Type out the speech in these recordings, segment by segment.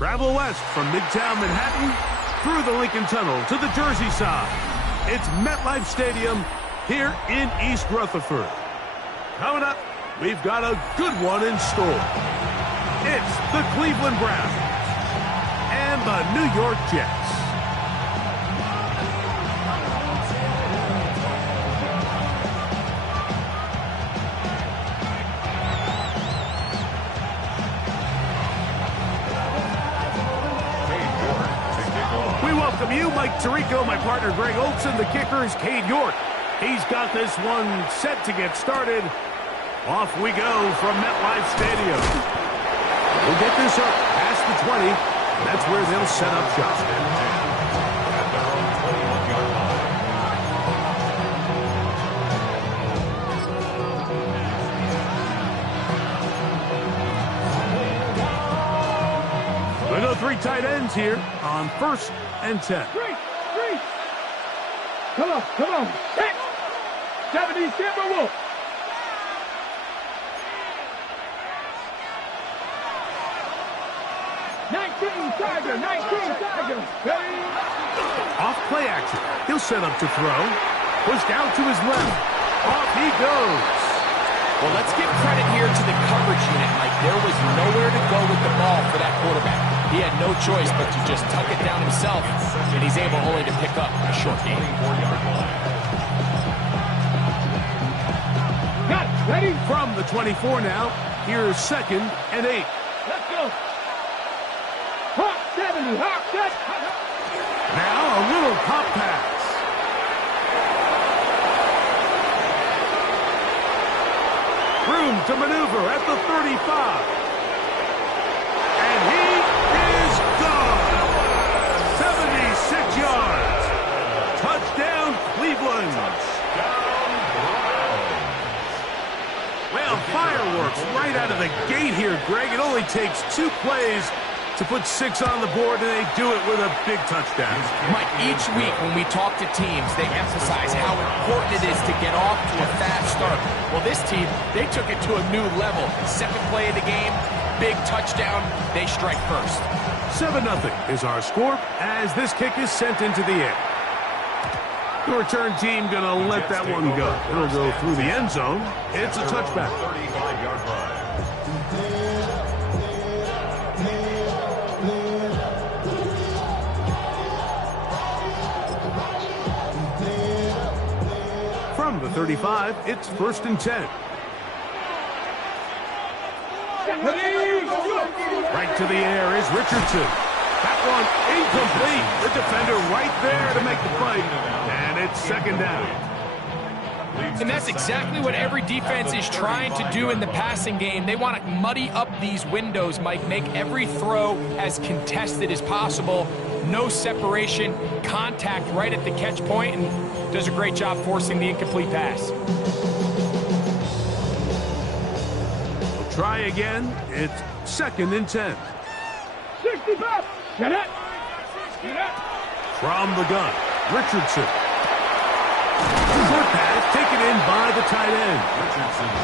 Travel west from Midtown Manhattan through the Lincoln Tunnel to the Jersey side. It's MetLife Stadium here in East Rutherford. Coming up, we've got a good one in store. It's the Cleveland Browns and the New York Jets. You, Mike Tirico, my partner Greg Olson. The kicker is Cade York. He's got this one set to get started. Off we go from MetLife Stadium. We'll get this up past the 20. That's where they'll set up shop. We go three tight ends here on 1st and 10. Three. Come on. 70 Timberwolves. 19 Tiger. Off play action. He'll set up to throw. Pushed out to his left. Off he goes. Well, let's give credit here to the coverage unit, Mike. There was nowhere to go with the ball for that quarterback. He had no choice but to just tuck it down himself, and he's able only to pick up a short gain. Got it. Ready? From the 24 now, here's 2nd and 8. Let's go. Hawk 70. Hawk set. Now a little pop pass. Room to maneuver at the 35. And he is gone. 76 yards. Touchdown, Cleveland. Well, fireworks right out of the gate here, Greg. It only takes 2 plays to put 6 on the board, and they do it with a big touchdown. Mike, each week when we talk to teams, they emphasize how important it is to get off to a fast start. Well, this team, they took it to a new level. 2nd play of the game, big touchdown, they strike first. 7-0 is our score as this kick is sent into the air. The return team going to let that one go. It'll go through the end zone. It's a touchback. 35-yard line. From the 35, it's 1st and 10. Right to the air is Richardson. That one incomplete. The defender right there to make the play. And it's 2nd down. And that's exactly what every defense is trying to do in the passing game. They want to muddy up these windows, Mike, make every throw as contested as possible. No separation, contact right at the catch point, and does a great job forcing the incomplete pass. We'll try again. It's 2nd and 10. 65. Get it. From the gun, Richardson. Short pass taken in by the tight end.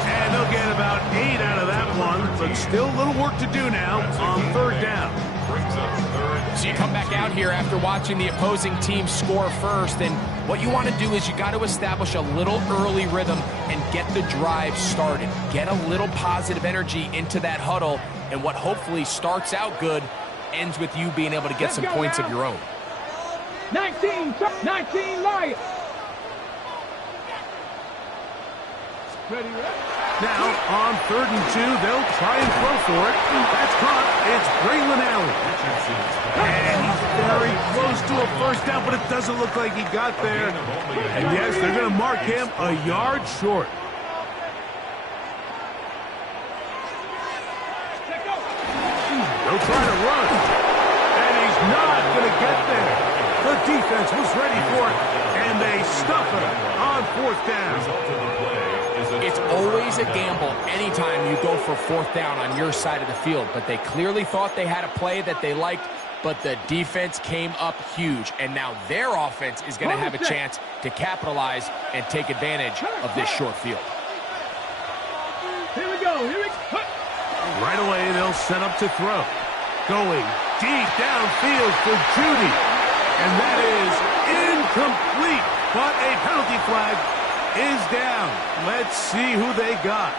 And they'll get about 8 out of that one, but still a little work to do now on 3rd down. So you come back out here after watching the opposing team score first, and what you want to do is you got to establish a little early rhythm and get the drive started. Get a little positive energy into that huddle, and what hopefully starts out good ends with you being able to get some points of your own. 19 Lions. Ready? Now, on 3rd and 2, they'll try and throw for it. That's caught. It's Braylon Allen. And he's very close to a 1st down, but it doesn't look like he got there. And yes, they're going to mark him a yard short. They'll try to run. And he's not going to get there. The defense was ready for it, and they stuff it on 4th down. It's always a gamble anytime you go for 4th down on your side of the field, but they clearly thought they had a play that they liked, but the defense came up huge, and now their offense is going to have a chance to capitalize and take advantage of this short field. Here we go. Right away, they'll set up to throw. Going deep downfield for Judy. And that is incomplete. But a penalty flag is down. Let's see who they got.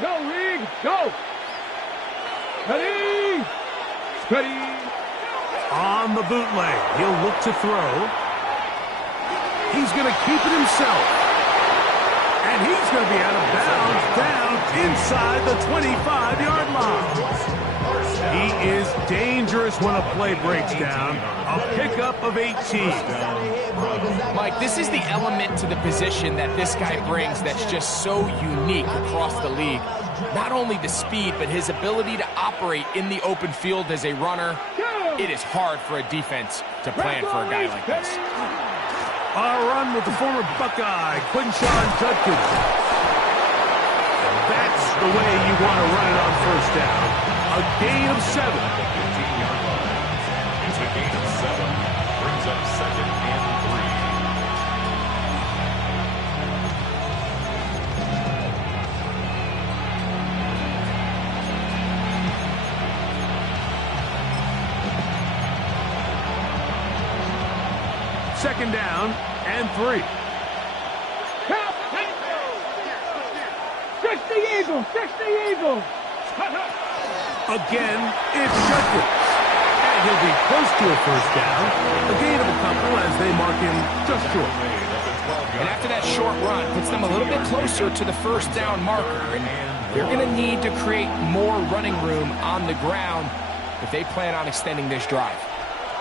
Go, Reed, go! Ready! Ready! On the bootleg, he'll look to throw. He's going to keep it himself. And he's going to be out of bounds down inside the 25-yard line. He is dangerous when a play breaks down. A pickup of 18. Mike, this is the element to the position that this guy brings that's just so unique across the league. Not only the speed, but his ability to operate in the open field as a runner. It is hard for a defense to plan for a guy like this. A run with the former Buckeye, Quinshawn Judkins. That's the way you want to run it on first down. A gain of 7. It's a gain of 7. Brings up 2nd and 3. Second down and 3. Fix the Eagles! Fix the Eagles! Again, it's Judkins. And he'll be close to a first down. A gain of a couple as they mark him just short. And after that short run, puts them a little bit closer to the first down marker. And they're going to need to create more running room on the ground if they plan on extending this drive.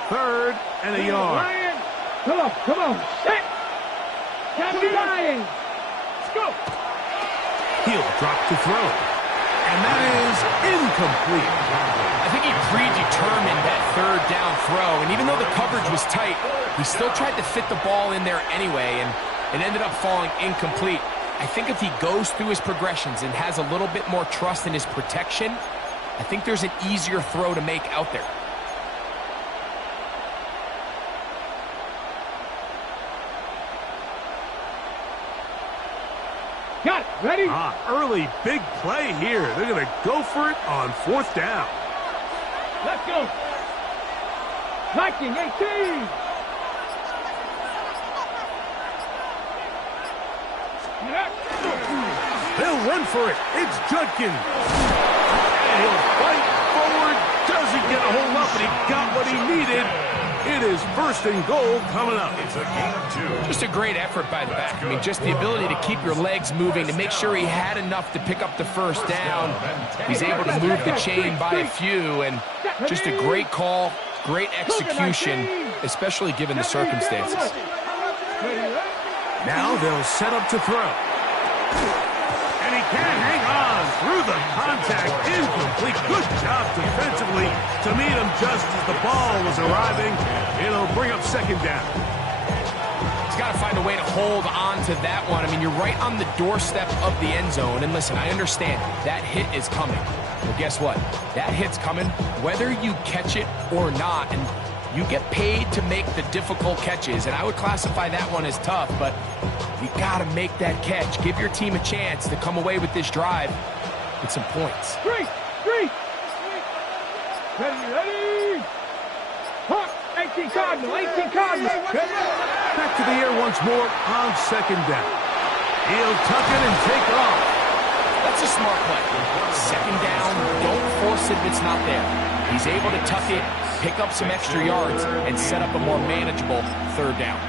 3rd and a yard. Ryan! Come on! Set! Captain Ryan! Let's go! He'll drop to throw. And that is incomplete. I think he predetermined that 3rd down throw, and even though the coverage was tight, he still tried to fit the ball in there anyway, and it ended up falling incomplete. I think if he goes through his progressions and has a little bit more trust in his protection, I think there's an easier throw to make out there. Got it! Ready? Early big play here. They're going to go for it on 4th down. Let's go! Viking 18! They'll run for it. It's Judkins. And he'll fight forward. Doesn't get a hold up, but he got what he needed. It is 1st and goal coming up. It's a gain of 2. Just a great effort by the back. I mean, just the ability to keep your legs moving, to make sure he had enough to pick up the first down. He's able to move the chain by a few, and just a great call, great execution, especially given the circumstances. Now they'll set up to throw. And he can't hang on through the contact. Incomplete. Good job defensively to meet him just as the ball was arriving. It'll bring up 2nd down. He's got to find a way to hold on to that one. I mean, you're right on the doorstep of the end zone. And listen, I understand that hit is coming. Well, guess what? That hit's coming whether you catch it or not. And you get paid to make the difficult catches. And I would classify that one as tough, but you got to make that catch. Give your team a chance to come away with this drive with some points. 3! Ready! Hawk! 18 Cardinal! Back to the air once more on 2nd down. He'll tuck it and take off. That's a smart play. 2nd down, don't force it if it's not there. He's able to tuck it, pick up some extra yards, and set up a more manageable 3rd down.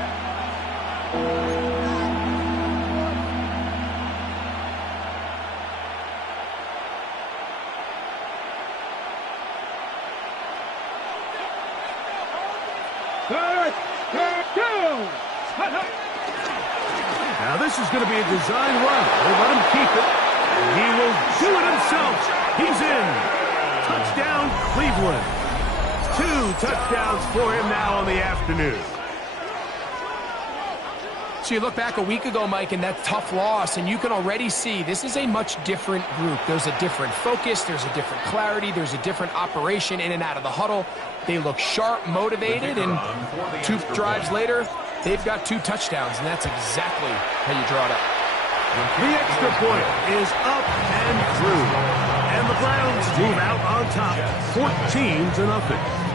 Now this is going to be a design run. We'll let him keep it. And he will do it himself. He's in. Touchdown, Cleveland. 2 touchdowns for him now on the afternoon. So you look back a week ago, Mike, and that tough loss, and you can already see this is a much different group. There's a different focus, there's a different clarity, there's a different operation in and out of the huddle. They look sharp, motivated, and 2 drives later, they've got 2 touchdowns, and that's exactly how you draw it up. The extra point is up and through, and the Browns move out on top, 14-0.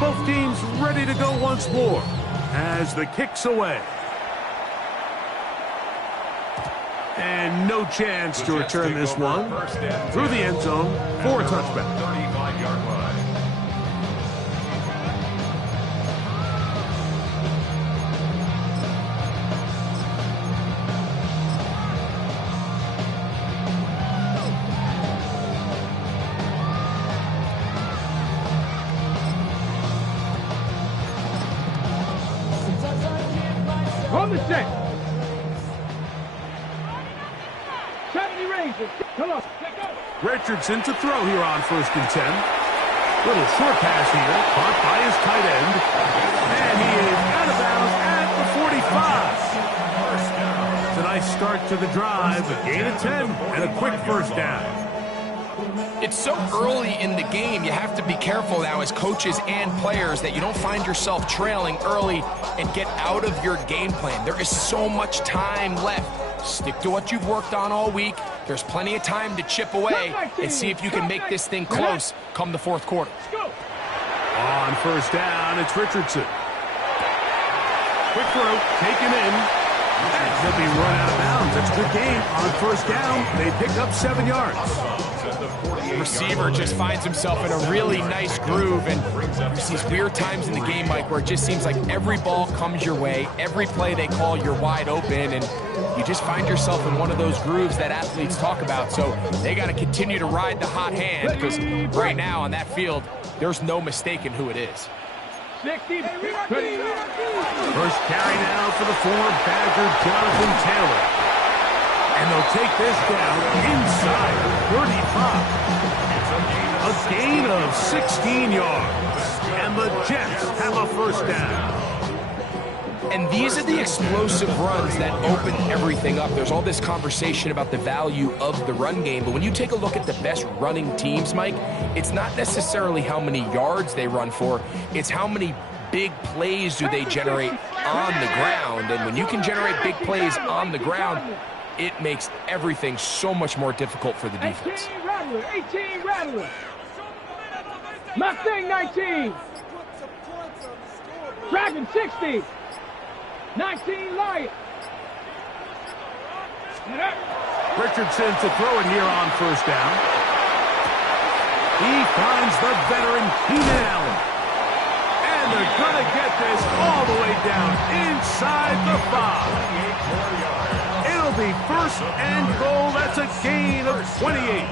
Both teams ready to go once more as the kick's away. And no chance to return this one through the end zone for a touchback. 35-yard line. On the set. 70 raises. Come on. Richardson to throw here on 1st and 10. Little short pass here, caught by his tight end. And he is out of bounds at the 45. It's a nice start to the drive, a gain of 10, and a quick 1st down. It's so early in the game, you have to be careful now as coaches and players that you don't find yourself trailing early and get out of your game plan. There is so much time left. Stick to what you've worked on all week. There's plenty of time to chip away and see if you can make this thing close come the 4th quarter. On 1st down, it's Richardson. Quick throw, taken in. And he'll be run out of bounds. That's a good game. On 1st down, they pick up 7 yards. Receiver just finds himself in a really nice groove, and there's these weird times in the game, Mike, where it just seems like every ball comes your way, every play they call, you're wide open, and you just find yourself in one of those grooves that athletes talk about. So they got to continue to ride the hot hand, because right now on that field, there's no mistaking who it is. 60. First carry now for the former Badger, Jonathan Taylor. And they'll take this down inside the 35. A gain of 16 yards. And the Jets have a 1st down. And these are the explosive runs that open everything up. There's all this conversation about the value of the run game, but when you take a look at the best running teams, Mike, it's not necessarily how many yards they run for, it's how many big plays do they generate on the ground. And when you can generate big plays on the ground, it makes everything so much more difficult for the defense. 18 Rattler, 18 Rattler. Mustang 19. Dragon 60. 19 Lion. Richardson to throw it here on 1st down. He finds the veteran Keenan Allen. And they're going to get this all the way down inside the 5. It'll be 1st and goal. That's a gain of 28.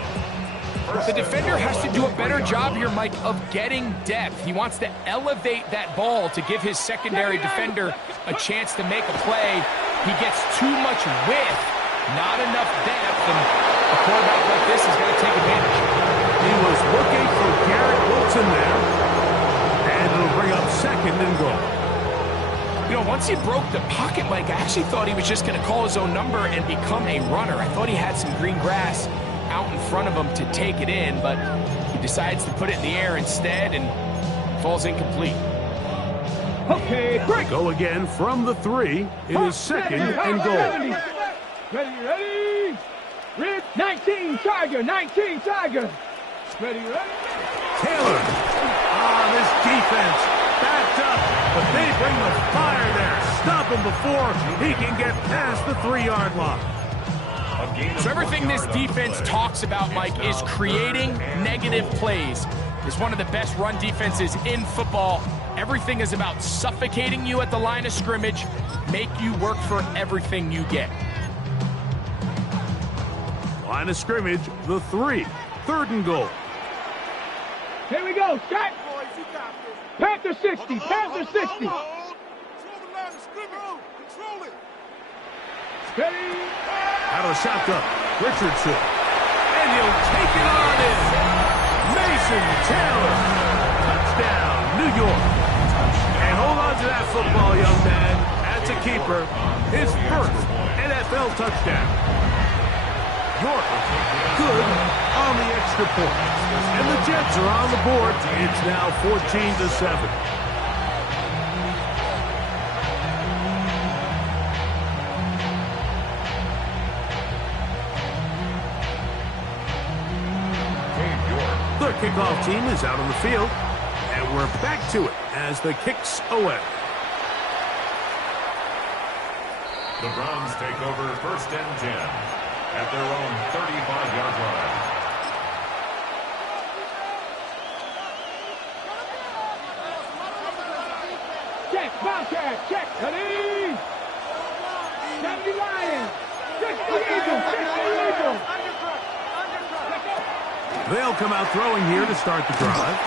The defender has to do a better job here, Mike, of getting depth. He wants to elevate that ball to give his secondary defender a chance to make a play. He gets too much width, not enough depth, and a quarterback like this is going to take advantage. He was looking for Garrett Wilson there, and it'll bring up 2nd and goal. You know, once he broke the pocket, Mike, I actually thought he was just going to call his own number and become a runner. I thought he had some green grass out in front of him to take it in, but he decides to put it in the air instead and falls incomplete. Okay, break. Go again from the 3. It is 2nd and goal. Ready. Red 19 Tiger, 19 Tiger. Ready. Taylor on this defense, backed up, but they bring the fire there. Stop him before he can get past the 3-yard line. So everything this defense talks about, Mike, is creating negative plays. It's one of the best run defenses in football. Everything is about suffocating you at the line of scrimmage, make you work for everything you get. Line of scrimmage, the 3. 3rd and goal. go. Set. Panther 60. Panther 60. Steady. Out of the shotgun, Richardson. And he'll take it on in. Mason Taylor. Touchdown, New York. And hold on to that football, young man. That's a keeper. His first NFL touchdown. York, good on the extra point. And the Jets are on the board. It's now 14-7. The kickoff team is out on the field, and we're back to it as the kick's away. The Browns take over 1st and 10 at their own 35-yard line. Check, Bobcat, check, ready. 70 Lions, 60 Eagles, 60 Eagles. They'll come out throwing here to start the drive.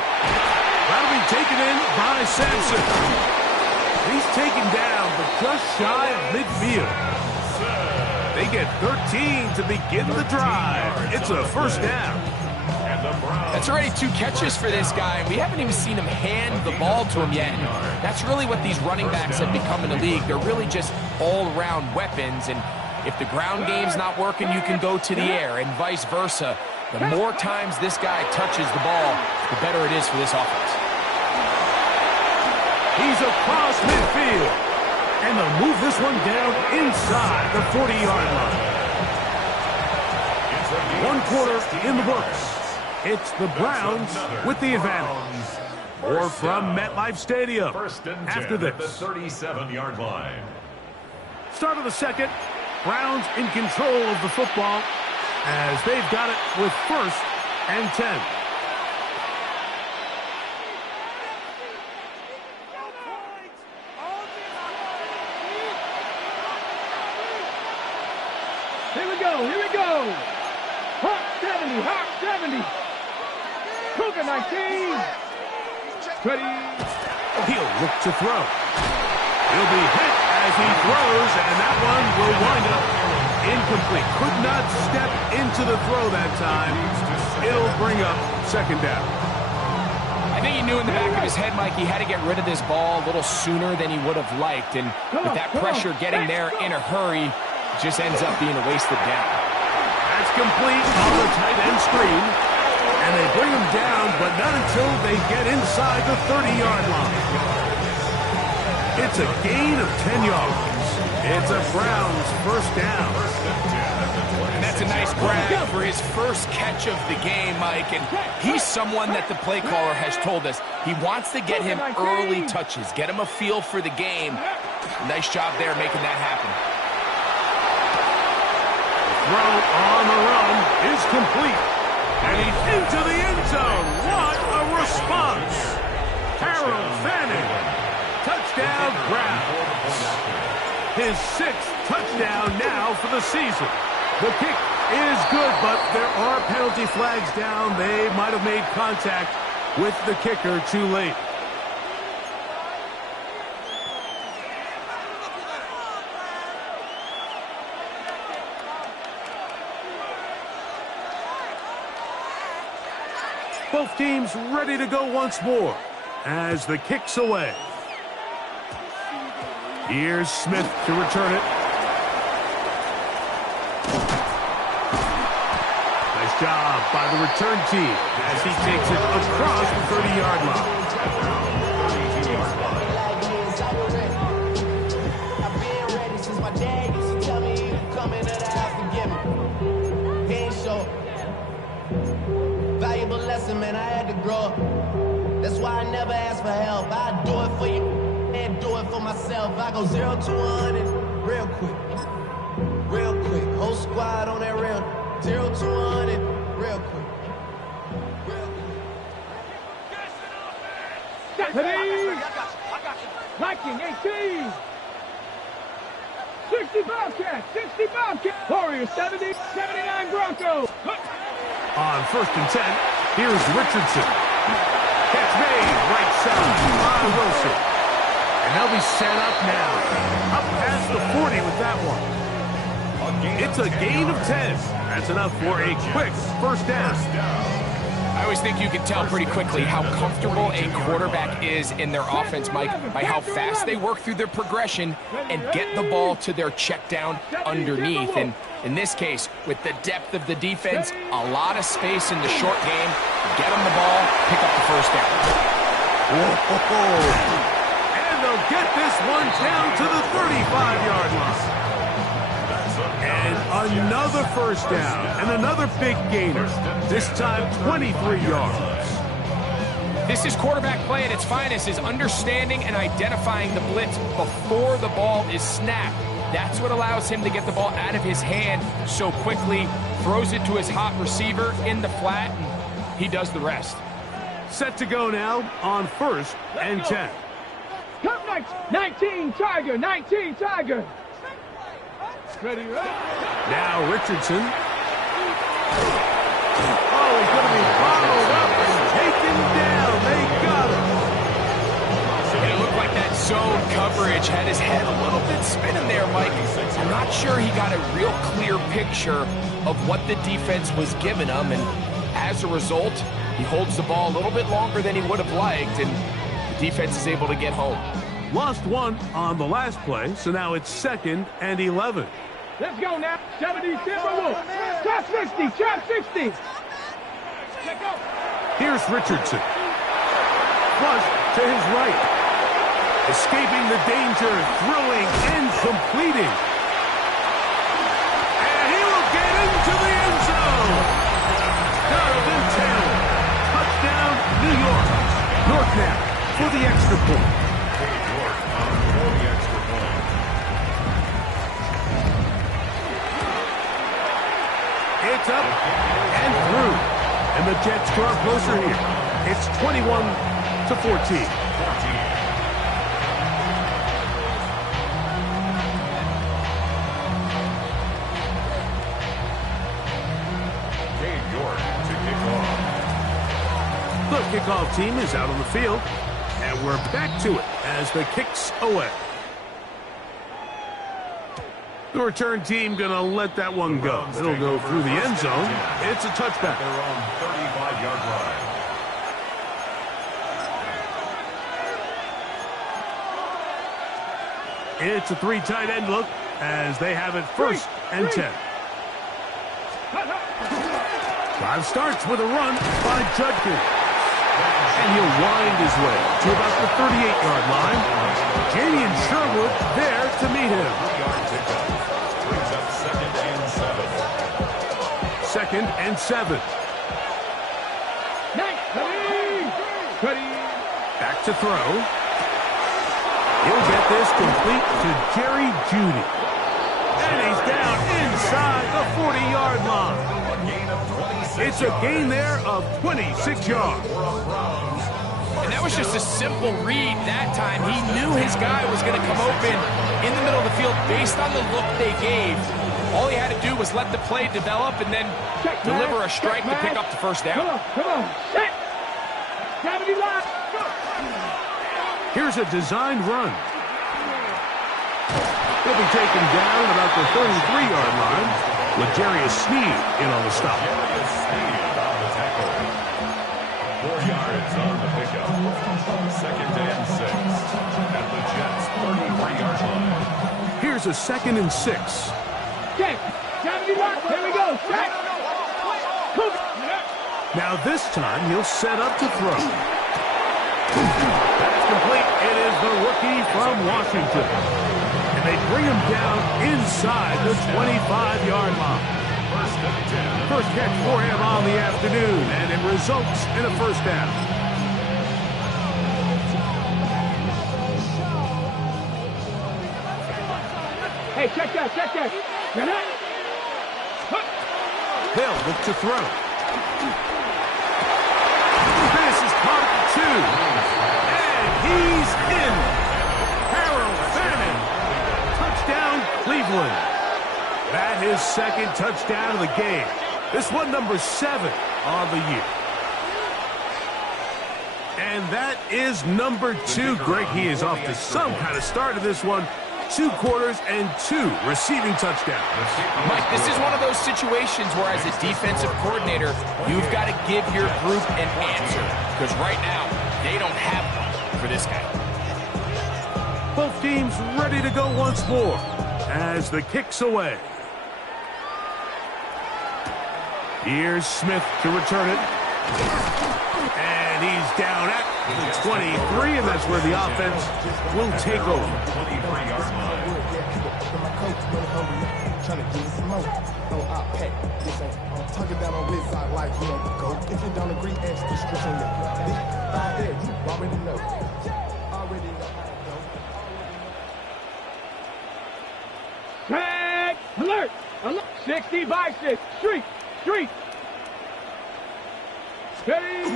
That'll be taken in by Sampson. He's taken down, but just shy of midfield. They get 13 to begin the drive. It's a first down. That's already 2 catches for this guy. We haven't even seen him hand the ball to him yet. That's really what these running backs have become in the league. They're really just all-around weapons, and if the ground game's not working, you can go to the air, and vice versa. The more times this guy touches the ball, the better it is for this offense. He's across midfield. And they'll move this one down inside the 40-yard line. 1 quarter in the books. It's the Browns with the advantage. More from MetLife Stadium after this. The 37-yard line. Start of the second. Browns in control of the football as they've got it with 1st and 10. Here we go, here we go. Hawk 70, Hawk 70. Cougar 19. Ready. He'll look to throw. He'll be hit as he throws, and that one will wind up incomplete. Could not step into the throw that time. It'll bring up 2nd down. I think he knew in the back of his head, Mike, he had to get rid of this ball a little sooner than he would have liked. And with that pressure getting there in a hurry, it just ends up being a wasted down. That's complete on the tight end screen. And they bring him down, but not until they get inside the 30-yard line. It's a gain of 10 yards. It's a Browns first down. And that's a nice grab for his first catch of the game, Mike. And he's someone that the play caller has told us he wants to get him early touches, get him a feel for the game. Nice job there making that happen. Throw on the run is complete. And he's into the end zone. What a response. Harold Fanning. Touchdown, Browns. His 6th touchdown now for the season. The kick is good, but there are penalty flags down. They might have made contact with the kicker too late. Both teams ready to go once more as the kick's away. Here's Smith to return it. Nice job by the return team as he takes it across the 30-yard line. I've been ready since my dad used to tell me he was coming to the house to get me. He ain't show. Valuable lesson, man, I had to grow up. That's why I never ask for help. I do it for you and do it for myself. I go 0 to 100 real quick. Real quick. Whole squad on that real. 0 to 100 real quick. Real quick. Ready. Viking 18. 60 Bobcat, 60 Bobcat. Warriors 70, 79 Broncos. On 1st and 10, here's Richardson. catch made. Right side by Wilson. And they'll be set up now. Up past the 40 with that one. It's a gain of 10. That's enough for a quick first down. I always think you can tell pretty quickly how comfortable a quarterback is in their offense, Mike, by how fast they work through their progression and get the ball to their check down underneath. And in this case, with the depth of the defense, a lot of space in the short game, get them the ball, pick up the first down. And they'll get this one down to the 35-yard line. And another first down, and another big gainer. This time, 23 yards. This is quarterback play at its finest, is understanding and identifying the blitz before the ball is snapped. That's what allows him to get the ball out of his hand so quickly, throws it to his hot receiver in the flat, and he does the rest. Set to go now on 1st and 10. Come 19, Tiger, 19, Tiger. Ready, Now Richardson. Oh, he's going to be followed up and taken down. They got him. And it looked like that zone coverage had his head a little bit spinning there, Mike. I'm not sure he got a real clear picture of what the defense was giving him, and as a result, he holds the ball a little bit longer than he would have liked, and the defense is able to get home. Lost one on the last play, so now it's 2nd and 11. Let's go now. 70, Timberwolves. Top 60, top 60. Let's go. Here's Richardson. Flush to his right. Escaping the danger, throwing and completing. And he will get into the end zone. Donovan Taylor. Touchdown, New York. North now for the extra point. It's up and through. And the Jets draw closer here. It's 21-14. The kickoff team is out on the field. And we're back to it as the kick's away. The return team going to let that one go. It'll go through the end zone. It's a touchback. Their own 35-yard line. It's a 3 tight end look as they have it 1st and 10. Drive starts with a run by Judkins. And he'll wind his way to about the 38-yard line. Jamian Sherwood there to meet him. 3-yard pickup. Brings up 2nd and 7. 2nd and 7. Back to throw. He'll get this complete to Jerry Jeudy. And he's down inside the 40-yard line. It's a gain there of 26 yards. And that was just a simple read that time. He knew his guy was going to come open in the middle of the field based on the look they gave. All he had to do was let the play develop and then deliver a strike to pick up the first down. Come on. Set. Gravity line. Here's a designed run. He'll be taken down about the 33-yard line with Jarius Sneed in on the stop. Jarius Sneed on the tackle. 4 yards on the pickup. 2nd and 6. At the Jets' 33-yard line. Here's a 2nd and 6. Check. Gravity line. Here we go. Check. Now this time he'll set up to throw. That's complete. It is the rookie from Washington. And they bring him down inside the 25-yard line. 1st and 10. First catch for him on the afternoon, and it results in a first down. Hey, check that. Hill look to throw. This is caught at 2. And he's in. Harold Fannin. Touchdown, Cleveland. That is 2nd touchdown of the game. This one number 7 on the year. And that is number 2. Greg, he is off to some kind of start of this one. 2 quarters and 2 receiving touchdowns. Mike, this is one of those situations where as a defensive coordinator, you've got to give your group an answer. Because right now, they don't have one for this guy. Both teams ready to go once more as the kick's away. Here's Smith to return it. And he's down at the 23, and that's where the offense will take over. 23-yard line. Tag, alert, alert, 60 by 6, street, steady.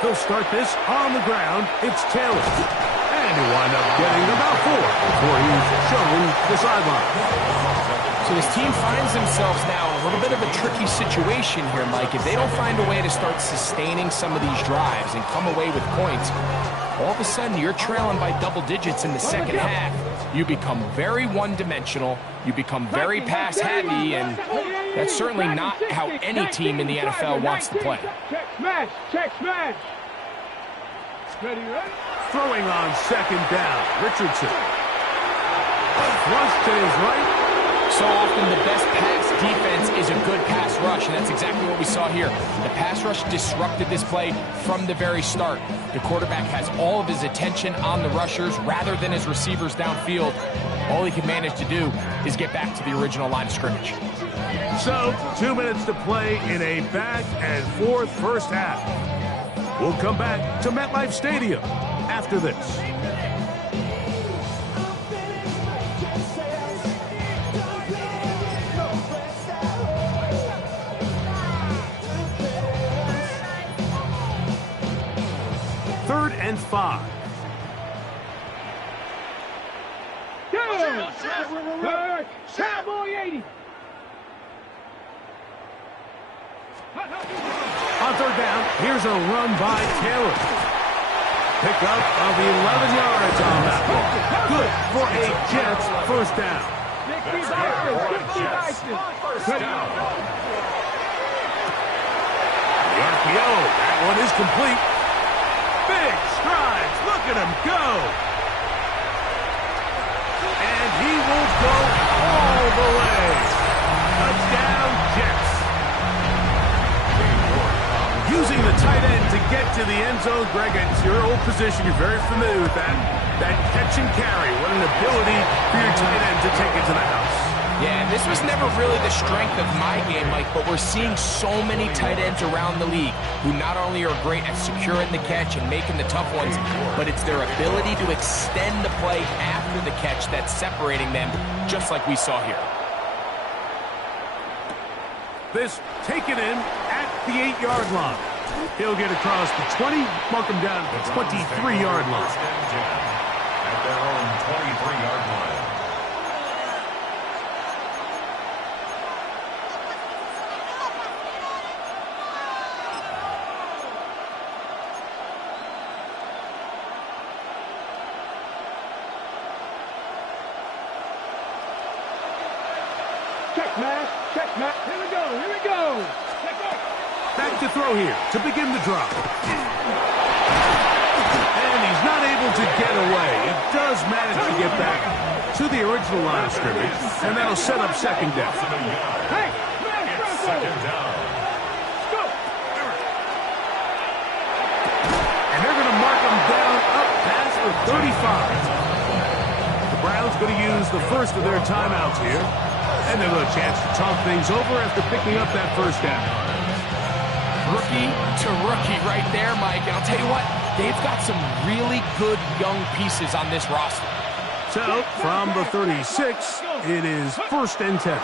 He'll start this on the ground. It's Taylor. And he'll wind up getting about 4 before he's shown the sideline. So this team finds themselves now in a little bit of a tricky situation here, Mike. If they don't find a way to start sustaining some of these drives and come away with points, all of a sudden you're trailing by double digits in the second half. You become very one-dimensional, you become very pass-heavy, and that's certainly not how any team in the NFL wants to play. Check smash. Ready, ready? Throwing on second down, Richardson. Thrust to his right. So often the best pass defense is a good pass rush, and that's exactly what we saw here. The pass rush disrupted this play from the very start. The quarterback has all of his attention on the rushers rather than his receivers downfield. All he can manage to do is get back to the original line of scrimmage. So, 2 minutes to play in a back-and-forth first half. We'll come back to MetLife Stadium after this. Third and 5. Cowboy 80. On third down, here's a run by Taylor. Pickup of 11 yards on that one. Good for a Jets first down. 60 Bison. First down. The RPO, that one is complete. Big strides, look at him go. And he will go all the way. Touchdown, Jets. Using the tight end to get to the end zone, Greg, it's your old position. You're very familiar with that. That catch and carry. What an ability for your tight end to take it to the house. Yeah, and this was never really the strength of my game, Mike, but we're seeing so many tight ends around the league who not only are great at securing the catch and making the tough ones, but it's their ability to extend the play after the catch that's separating them, just like we saw here. This taken in at the 8-yard line. He'll get across the 20, mark him down at the 23-yard line. At their own 23-yard line. Check, Matt. Here we go. Back to throw here to begin the drive. And he's not able to get away. He does manage to get back to the original line of scrimmage, and that'll set up second down. Hey, Second down. go. And they're going to mark him down up past the 35. The Browns going to use the first of their timeouts here. And they'll have a chance to talk things over after picking up that first down. Rookie to rookie right there, Mike. And I'll tell you what, they've got some really good young pieces on this roster. So, from the 36, it is first and 10.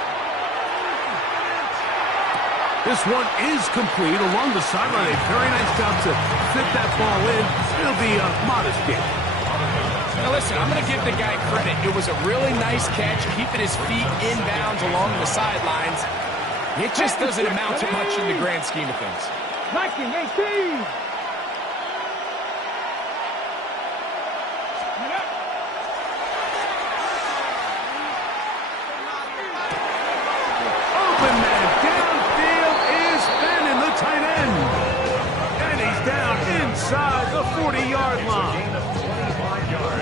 This one is complete along the sideline. A very nice job to fit that ball in. It'll be a modest gain. Now listen, I'm going to give the guy credit. It was a really nice catch, keeping his feet inbounds along the sidelines. It just doesn't amount to much in the grand scheme of things. 19-18. 40-yard line.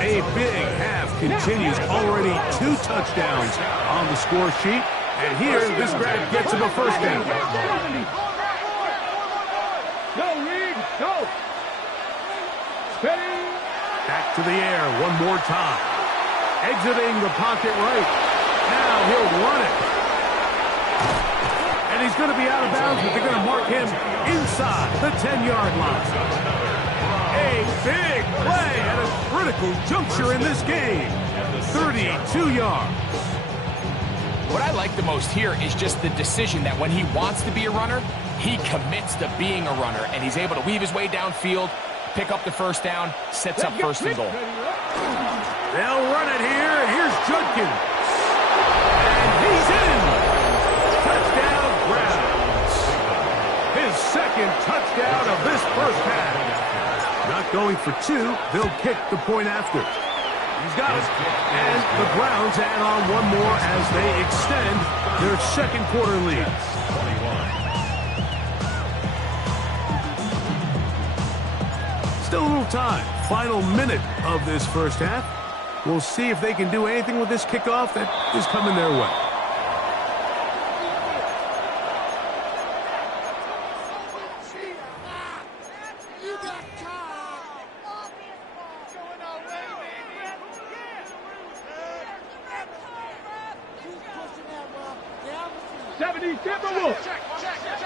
A big half continues. Already 2 touchdowns on the score sheet. And here, this grab gets him a first down. Go, Reed, go. Steady. Back to the air one more time. Exiting the pocket right. Now he'll run it. And he's going to be out of bounds, but they're going to mark him inside the 10-yard line. A big play at a critical juncture in this game. 32 yards. What I like the most here is just the decision that when he wants to be a runner, he commits to being a runner, and he's able to weave his way downfield, pick up the first down, sets up first and goal. They'll run it here, and here's Judkins. And he's in. Touchdown Browns. His second touchdown of this first half. Not going for 2, they'll kick the point after. He's got it. And the Browns add on one more as they extend their second quarter lead. Still a little time. Final minute of this first half. We'll see if they can do anything with this kickoff that is coming their way.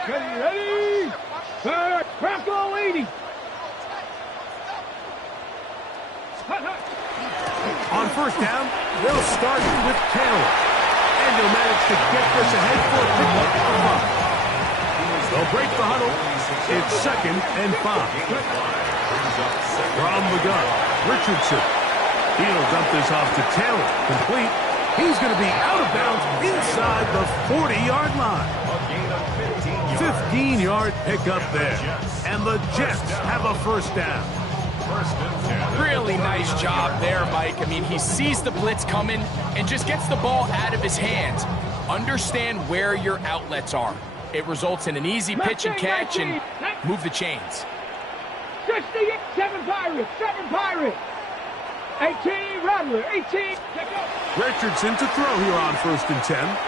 Ready? Bronco 80. On first down, they'll start with Taylor. And they'll manage to get this ahead for a pickup of 5. They'll break the huddle. It's 2nd and 5. From the gun, Richardson. He'll dump this off to Taylor. Complete. He's going to be out of bounds inside the 40-yard line. 15-yard pickup there. And the Jets have a first down. Really nice job there, Mike. I mean, he sees the blitz coming and just gets the ball out of his hands. Understand where your outlets are. It results in an easy pitch and catch and move the chains. 7 Pirates, 7 Pirates. 18, Rattler, 18. Richardson to throw here on 1st and 10.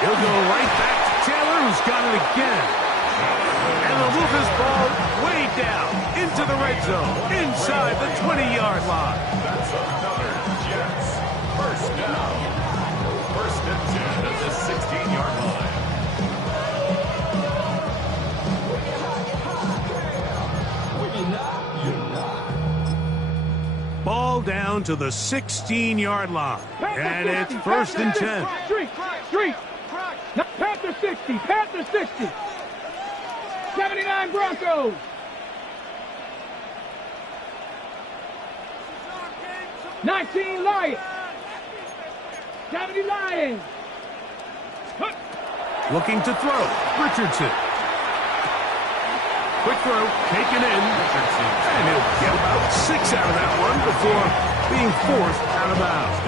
He'll go right back to Taylor, who's got it again. And they'll move this ball way down into the red zone, inside the 20-yard line. That's another Jets first down. 1st and 10 at the 16-yard line. Ball down to the 16-yard line. And it's 1st and 10. Street. Panther 60. Panther 60. 79 Broncos. $19 Lions. 70 Lions. Looking to throw. Richardson. Quick throw, taken in. And he'll get about 6 out of that one before being forced out of bounds.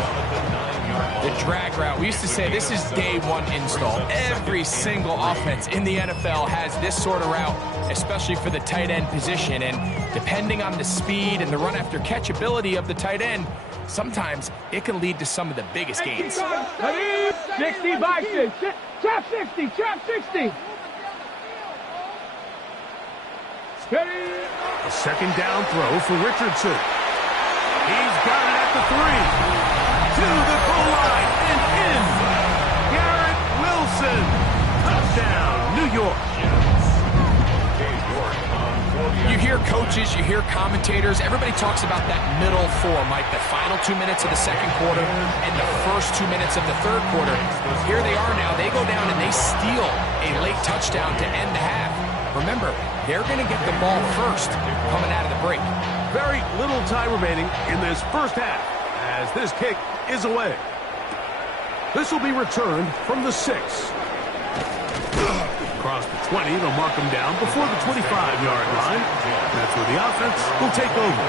The drag route. We used to say this is day 1 install. Every single offense in the NFL has this sort of route, especially for the tight end position. And depending on the speed and the run after catch ability of the tight end, sometimes it can lead to some of the biggest gains. 60 by 6. Trap 60. Trap 60. Steady. A second down throw for Richardson. He's got it at the 3. To the goal line and in. Garrett Wilson. Touchdown, New York. You hear coaches, you hear commentators, everybody talks about that middle 4, Mike, the final 2 minutes of the second quarter and the first 2 minutes of the third quarter. Here they are now. They go down and they steal a late touchdown to end the half. Remember, they're going to get the ball first coming out of the break. Very little time remaining in this first half as this kick is away. This will be returned from the 6. Across the 20, they'll mark him down before the 25-yard line. That's where the offense will take over.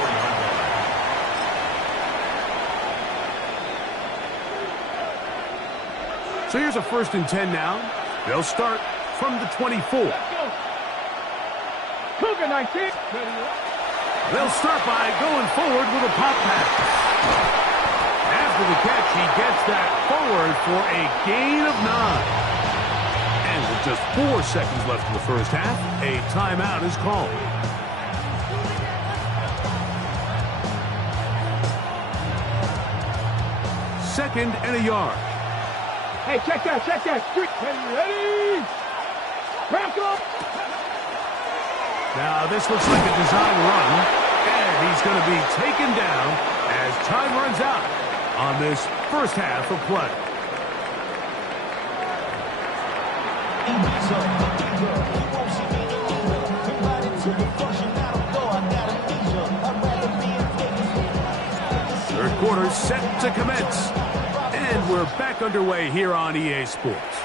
So here's a 1st and 10 now. They'll start from the 24. Cougar 19. They'll start by going forward with a pop pass. After the catch, he gets that forward for a gain of 9. And with just 4 seconds left in the first half, a timeout is called. Second and a yard. Hey, check that. Street. Ready? Crack up. Now, this looks like a design run, and he's going to be taken down as time runs out on this first half of play. Third quarter set to commence, and we're back underway here on EA Sports.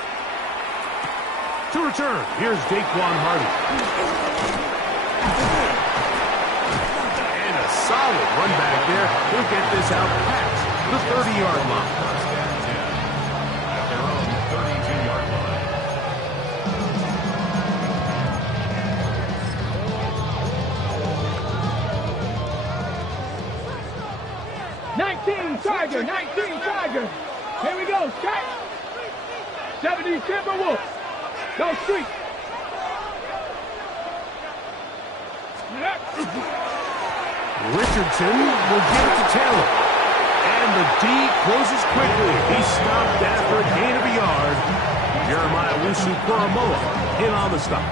To return, here's Daquan Hardy. And a solid run back there. He'll get this out past the 30-yard line. At their own 32-yard line. 19 Tiger. Here we go, Scott. 70 Timberwolves. Go Street. Richardson will give it to Taylor. And the D closes quickly. He stopped after a gain of a yard. Jeremiah Wusu-Koromoa in on the stop.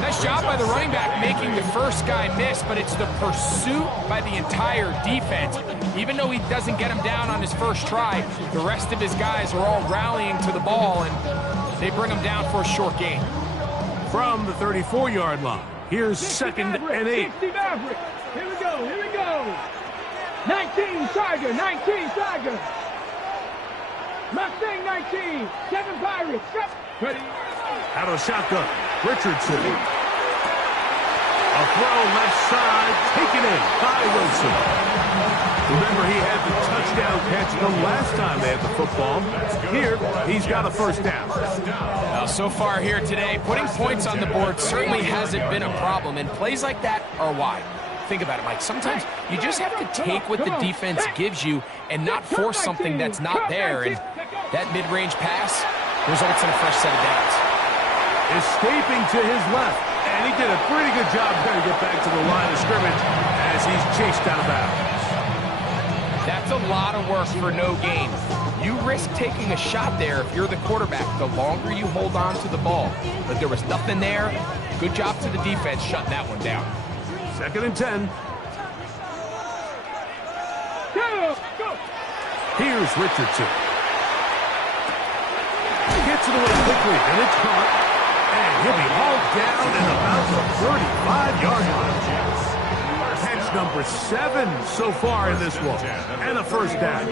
Nice job by the running back making the first guy miss, but it's the pursuit by the entire defense. Even though he doesn't get him down on his first try, the rest of his guys are all rallying to the ball, and they bring him down for a short gain. From the 34-yard line, here's second and 8. 60 Maverick. Here we go. 19 Tiger. Mustang 19. 7 Pirates. Ready. Out of shotgun, Richardson. A throw left side, taken in by Wilson. Remember, he had the touchdown catch the last time they had the football. Here, he's got a first down. Well, so far here today, putting points on the board certainly hasn't been a problem, and plays like that are why. Think about it, Mike. Sometimes you just have to take what the defense gives you and not force something that's not there, and that mid-range pass results in a fresh set of downs. Escaping to his left, and he did a pretty good job trying to get back to the line of scrimmage as he's chased out of bounds. That's a lot of work for no gain. You risk taking a shot there if you're the quarterback the longer you hold on to the ball. But there was nothing there. Good job to the defense shutting that one down. Second and 10. Go. Here's Richardson. Gets it away quickly, and it's caught. And he'll be hauled down at about the 35-yard line. Catch number 7 so far in this one. And a first down.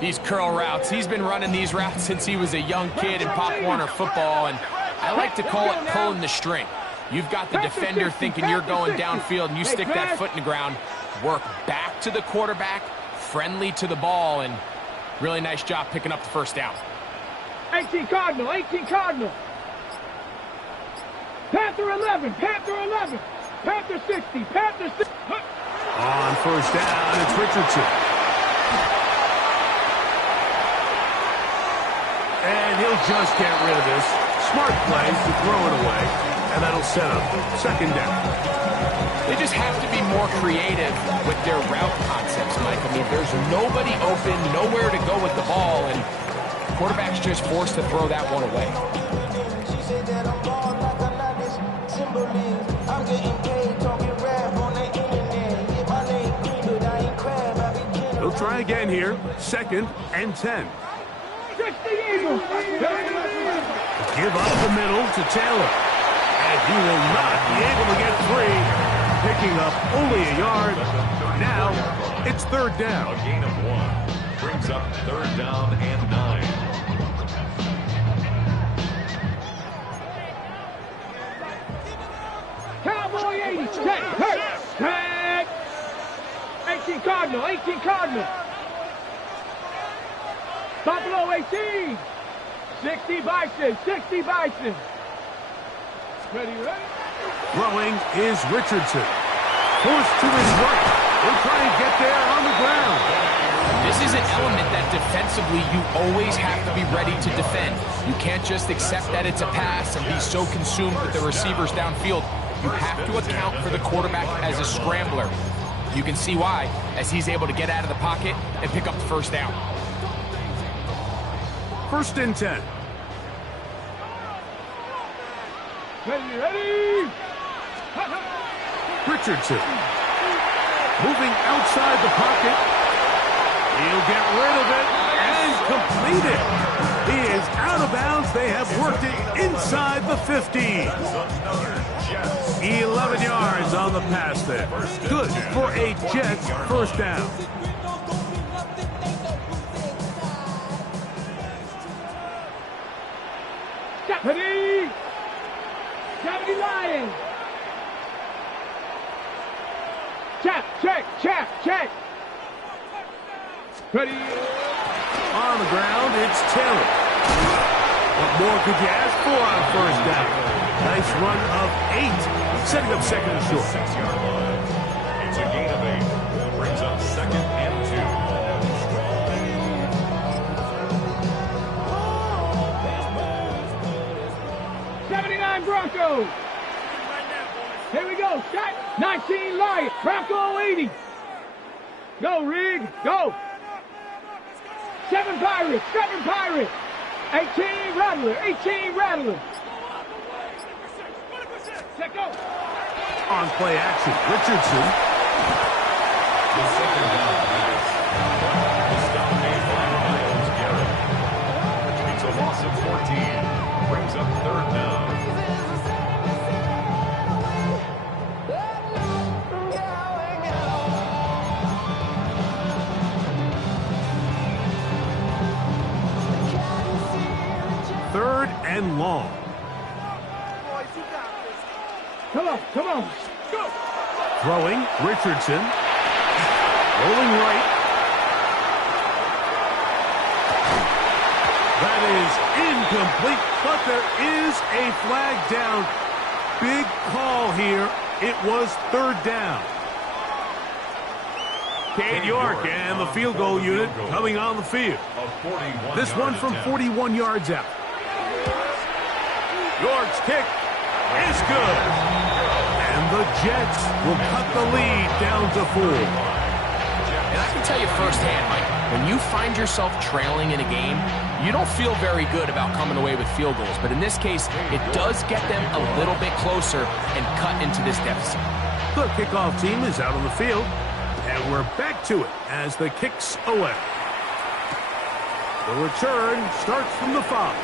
These curl routes, he's been running these routes since he was a young kid in Pop Warner football, and I like to call it pulling the string. You've got the defender thinking you're going downfield, and you stick that foot in the ground, work back to the quarterback, friendly to the ball, and really nice job picking up the first down. 18 Cardinal. Panther 11. Panther 60. On first down, it's Richardson. And he'll just get rid of this. Smart play to throw it away, and that'll set up second down. They just have to be more creative with their route concepts, Mike. I mean, there's nobody open, nowhere to go with the ball, and the quarterback's just forced to throw that one away. He'll try again here. Second and 10. Give up the middle to Taylor. And he will not be able to get free. Picking up only a yard. Now it's third down. A gain of 1 brings up third down and 9. Cowboy 80. Tag. 18 Cardinal. Buffalo 18. 60 Bison. Ready, ready. Throwing is Richardson. Forced to his right. He'll try and get there on the ground. This is an element that defensively you always have to be ready to defend. You can't just accept that it's a pass and be so consumed with the receivers downfield. You have to account for the quarterback as a scrambler. You can see why, as he's able to get out of the pocket and pick up the first down. 1st and 10. Ready, ready. Richardson. Moving outside the pocket. He'll get rid of it and complete it. He is out of bounds. They have worked it inside the 15. 11 yards on the pass there. Good for a Jets first down. Deputy! Deputy Lions! Check! Ready? On the ground, it's Taylor. What more could you ask for on first down? Nice run of 8, setting up 2nd and short. 6-yard line. It's a gain of 8. Brings up 2nd and 2. 79 Broncos! Here we go, Scott. 19 Lions. Bronco 80. Go, Rig. Go. 7 Pirates. 18 Rattler. Set go. On play action, Richardson. The 2nd down pass. The stop made by Myles Garrett. It's a loss of 14. Brings up 3rd down. Third and long. Come on. Go. Throwing, Richardson. Rolling right. That is incomplete, but there is a flag down. Big call here. It was 3rd down. Cade York and the field goal unit coming on the field. This one from 41 yards out. York's kick is good. And the Jets will cut the lead down to 4. And I can tell you firsthand, Mike, when you find yourself trailing in a game, you don't feel very good about coming away with field goals. But in this case, it does get them a little bit closer and cut into this deficit. The kickoff team is out on the field, and we're back to it as the kick's away. The return starts from the 5.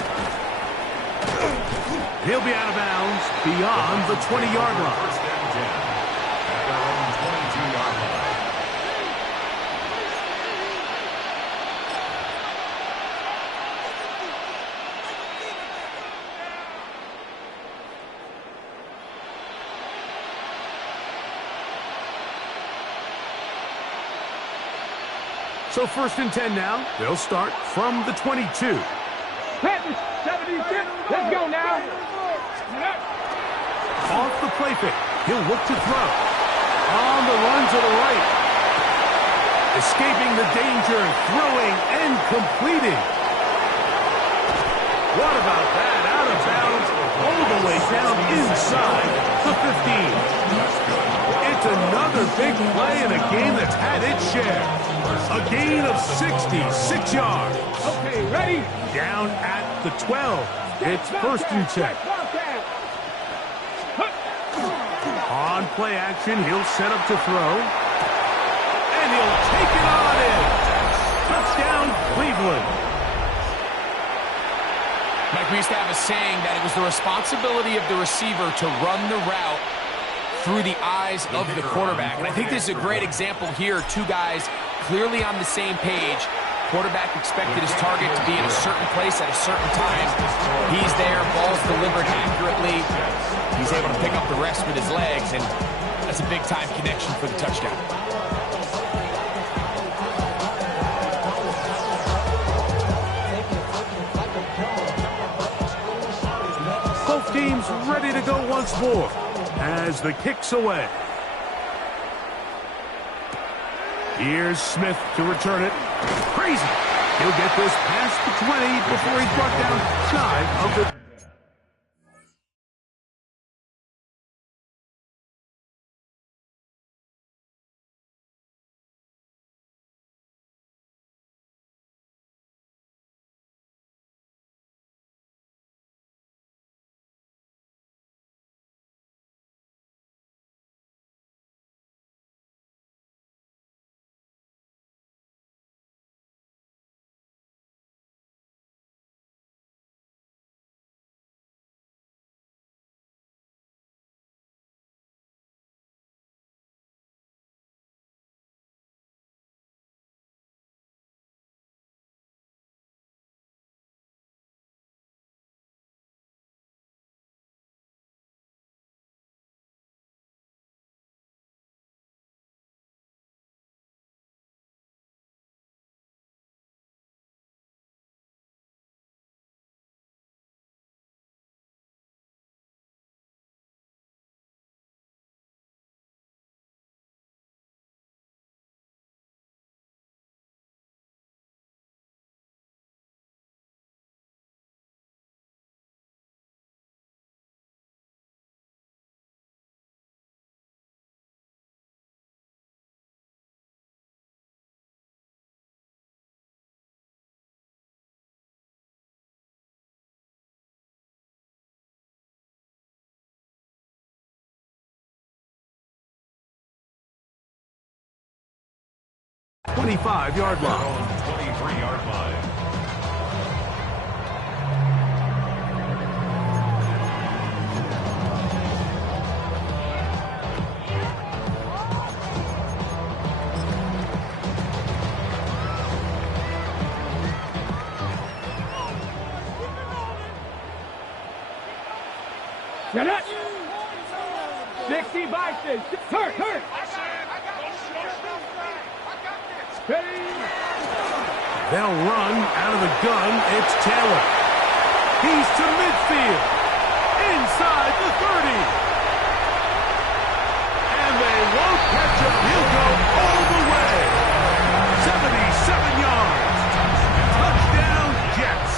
He'll be out of bounds beyond the 20-yard line. 1st and 10. At their own 22-yard line. So 1st and 10 now. They'll start from the 22. Panthers, 76. Let's go now. Off the play fake. He'll look to throw. On the run to the right. Escaping the danger, throwing and completing. What about that? Out of bounds, all the way down inside the 15. It's another big play in a game that's had its share. A gain of 66 yards. Okay, ready? Down at the 12. It's 1st and 10. On play action, he'll set up to throw. And he'll take it on in. Touchdown, Cleveland. Mike, we used to have a saying that it was the responsibility of the receiver to run the route through the eyes of the quarterback. And I think this is a great example here. 2 guys clearly on the same page. Quarterback expected his target to be in a certain place at a certain time. He's there, ball's delivered accurately. He's able to pick up the rest with his legs, and that's a big-time connection for the touchdown. Both teams ready to go once more as the kick's away. Here's Smith to return it. Crazy. He'll get this past the 20 before he's brought down shy of the... .25-yard line. 23-yard line. Get it. 60 by 6. Hurt. They'll run out of the gun. It's Taylor. He's to midfield. Inside the 30. And they won't catch him. He'll go all the way. 77 yards. Touchdown, Jets.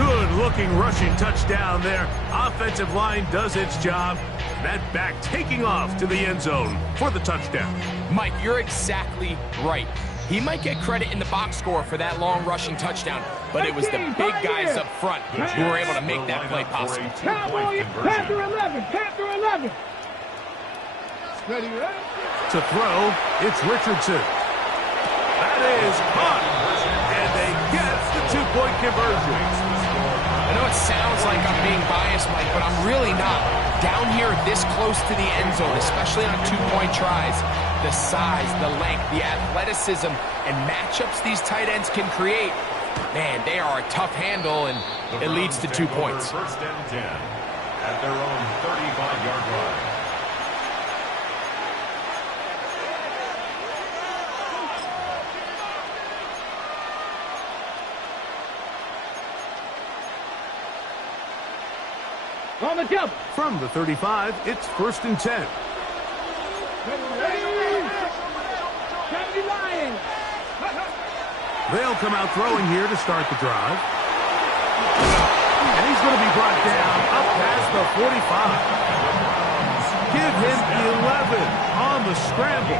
Good-looking rushing touchdown there. Offensive line does its job. That back taking off to the end zone for the touchdown. Mike, you're exactly right. He might get credit in the box score for that long rushing touchdown, but it was the big guys up front who were able to make that play possible. Panther 11. Ready? To throw, it's Richardson. That is caught, and they get the two-point conversion. I know it sounds like I'm being biased, Mike, but I'm really not. Down here this close to the end zone, especially on two-point tries, the size, the length, the athleticism, and matchups these tight ends can create, man, they are a tough handle, and it leads to 2 points. First and 10 at their own 35-yard line. On the jump. From the 35, it's first and 10. They'll come out throwing here to start the drive. And he's going to be brought down up past the 45. Give him 11 on the scramble.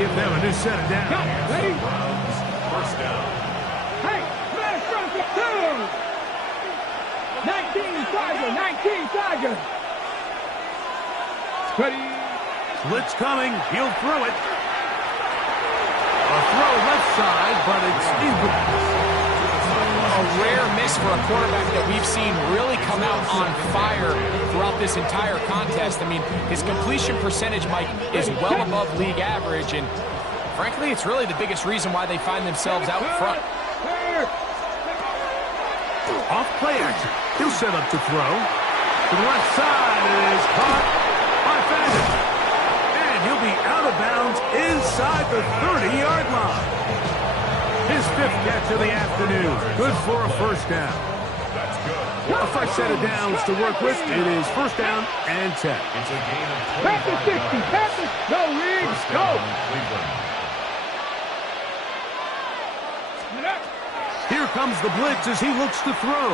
Give them a new set of downs. First down. Hey, smash run for 2. 19 Tiger. Ready. Blitz coming. He'll throw it. A throw left side, but it's incomplete. A rare miss for a quarterback that we've seen really come out on fire throughout this entire contest. I mean, his completion percentage, Mike, is well above league average, and frankly, it's really the biggest reason why they find themselves out in front. Off play action. He'll set up to throw. To the left side, it is caught by Faggot. And he'll be out of bounds inside the 30-yard line. His 5th catch of the afternoon. Good for a first down. That's good. A fresh set of downs to work with. It is first down and 10. It's a gain of Pass the 60. 25 yards. Pass the. Go, Riggs. First Go. down, Cleveland. Here comes the blitz as he looks to throw.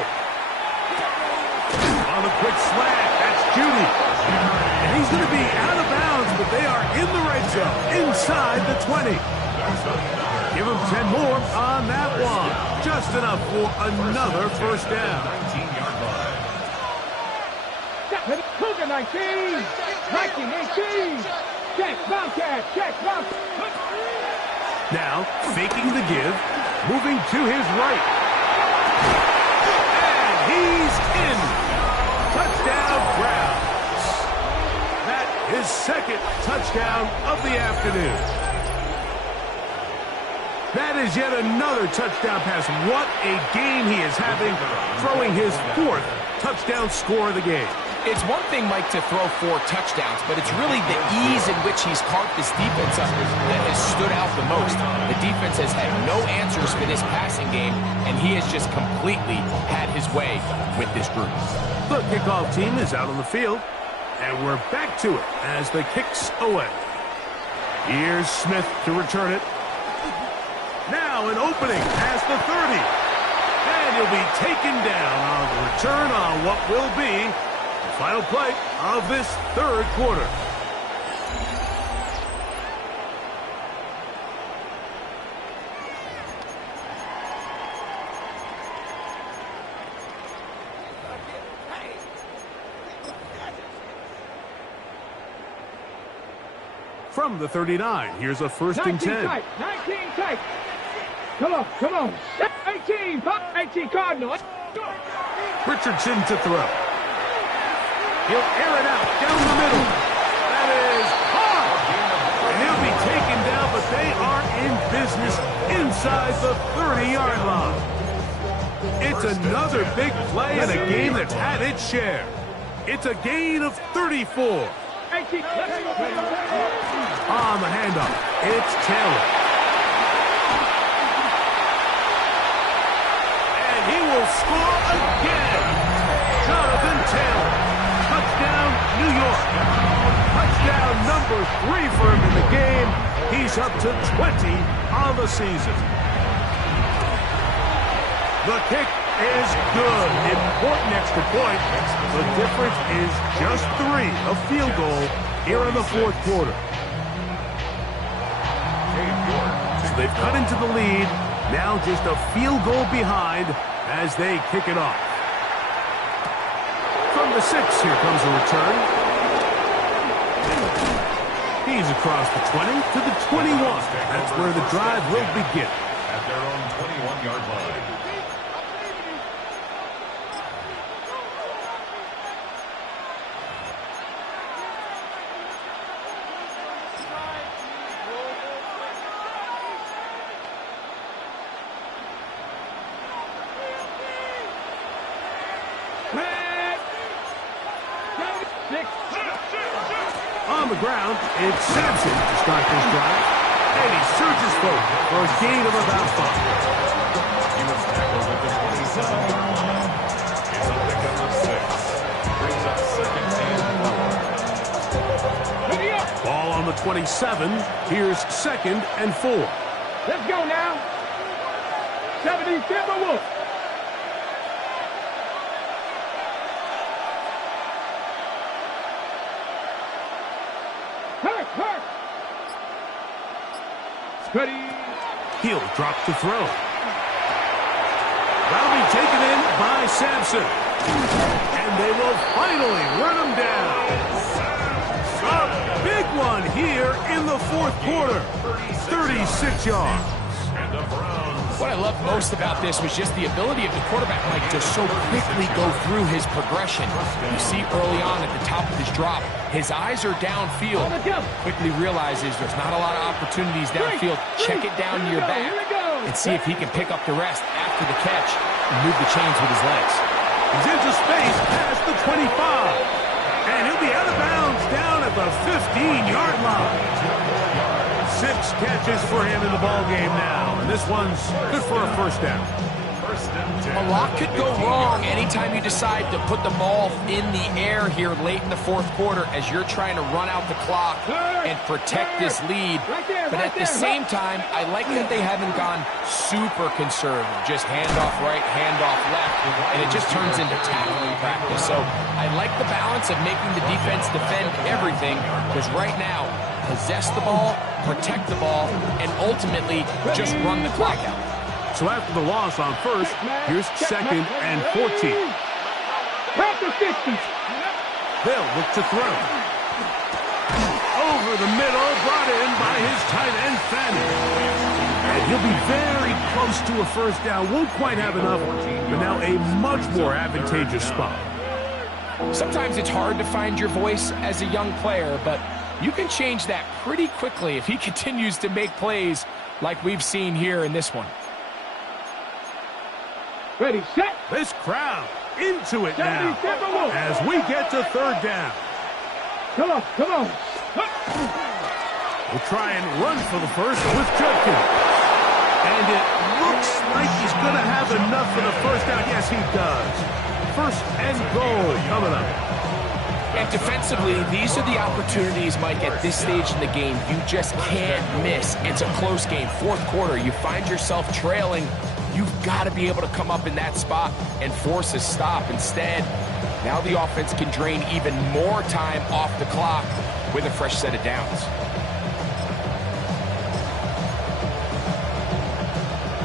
On a quick slant, that's Judy. And he's going to be out of bounds, but they are in the red zone, inside the 20. Give him 10 more on that one. Just enough for another first down. 19-yard line. Cougar 19. 19, 18. Check, Bobcat. Check, Bobcat. Now, faking the give, moving to his right. And he's in. Touchdown, Browns. That is 2nd touchdown of the afternoon. That is yet another touchdown pass. What a game he is having, throwing his 4th touchdown score of the game. It's one thing, Mike, to throw 4 touchdowns, but it's really the ease in which he's carved this defense up that has stood out the most. The defense has had no answers for this passing game, and he has just completely had his way with this group. The kickoff team is out on the field, and we're back to it as the kick's away. Here's Smith to return it. Now an opening past the 30. And he'll be taken down on the return on what will be the final play of this 3rd quarter. From the 39, here's a 1st and 10. 19 tight. Come on, come on. 18 Cardinal. Richardson to throw. He'll air it out down the middle. That is hard. And he'll be taken down, but they are in business inside the 30-yard line. It's another big play in a game that's had its share. It's a gain of 34. 18. On the handoff, it's Taylor. And he will score again. Jonathan Taylor. Touchdown, New York. Touchdown number 3 for him in the game. He's up to 20 on the season. The kick is good. Important extra point. The difference is just 3, a field goal here in the 4th quarter. So they've cut into the lead. Now just a field goal behind as they kick it off. From the 6, here comes a return. He's across the 20 to the 21. That's where the drive will begin. At their own 21-yard line. On the ground, it's Sampson to start this drive. And he surges forward for a gain of about 5. He was tackled at the 27-yard line. It's a pickup of 6. Brings up 2nd and 4. Ball on the 27. Here's 2nd and 4. Let's go now. 70 Timberwolves. Hurt. Ready. He'll drop to throw. That'll be taken in by Sampson. And they will finally run him down. A big one here in the 4th quarter. 36 yards. And the Browns. What I loved most about this was just the ability of the quarterback, Mike, to so quickly go through his progression. You see early on at the top of his drop, his eyes are downfield. Quickly realizes there's not a lot of opportunities downfield. Check it down to your back and see if he can pick up the rest after the catch and move the chains with his legs. He's into space past the 25. And he'll be out of bounds down at the 15-yard line. 6 catches for him in the ball game now, and this one's good for a first down. A lot could go wrong anytime you decide to put the ball in the air here late in the fourth quarter as you're trying to run out the clock and protect this lead. But at the same time, I like that they haven't gone super conservative. Just handoff right, handoff left, and it just turns into tackling practice. So I like the balance of making the defense defend everything, because right now, possess the ball, protect the ball, and ultimately just run the clock out. So after the loss on first, here's 2nd and 14. Past 50. They'll look to throw. Over the middle, brought in by his tight end, Fenner. And he'll be very close to a first down. Won't quite have enough, but now a much more advantageous spot. Sometimes it's hard to find your voice as a young player, but you can change that pretty quickly if he continues to make plays like we've seen here in this one. Ready, set. This crowd into it now as we get to 3rd down. Come on, come on. We'll try and run for the first with Judkins. And it looks like he's going to have enough for the first down. Yes, he does. 1st and goal coming up. And defensively, these are the opportunities, Mike, at this stage in the game you just can't miss. It's a close game. 4th quarter, you find yourself trailing. You've got to be able to come up in that spot and force a stop. Instead, now the offense can drain even more time off the clock with a fresh set of downs.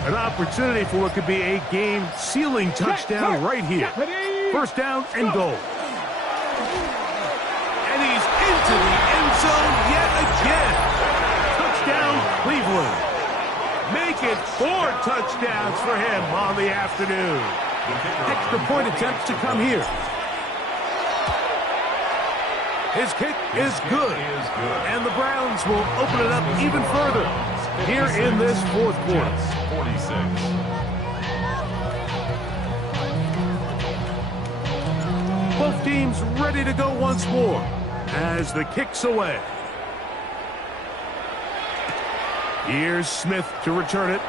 An opportunity for what could be a game-sealing touchdown right here. 1st down and goal. And he's into the end zone yet again. Touchdown, Cleveland. Make it 4 touchdowns for him on the afternoon. Extra point attempts to come here. His kick is good. And the Browns will open it up even further here in this 4th quarter. 46. Both teams ready to go once more as the kick's away. Here's Smith to return it.